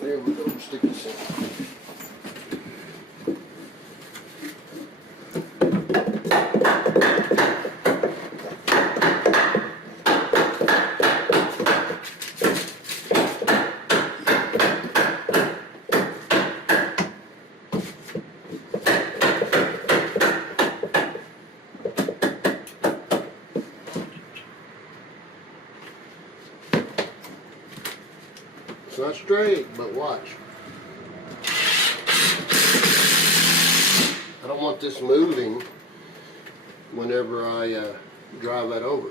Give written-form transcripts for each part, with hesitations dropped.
There we go, stick this in. It's not straight, but watch. I don't want this moving whenever I drive that over.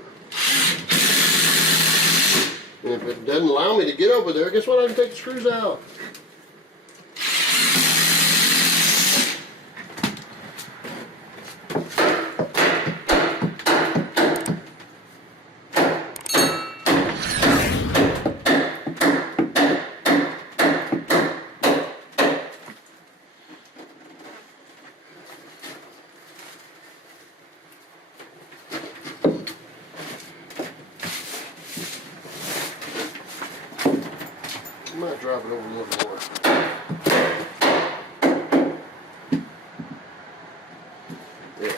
And if it doesn't allow me to get over there, guess what? I can take the screws out. I might drive it over a little more. Yeah.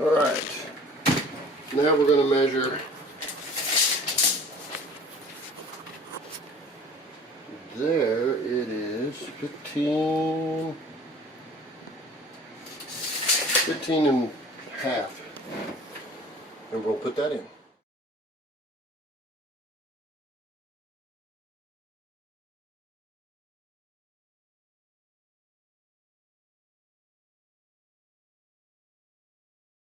Alright, now we're going to measure there. It is 15 and a half, and we'll put that in.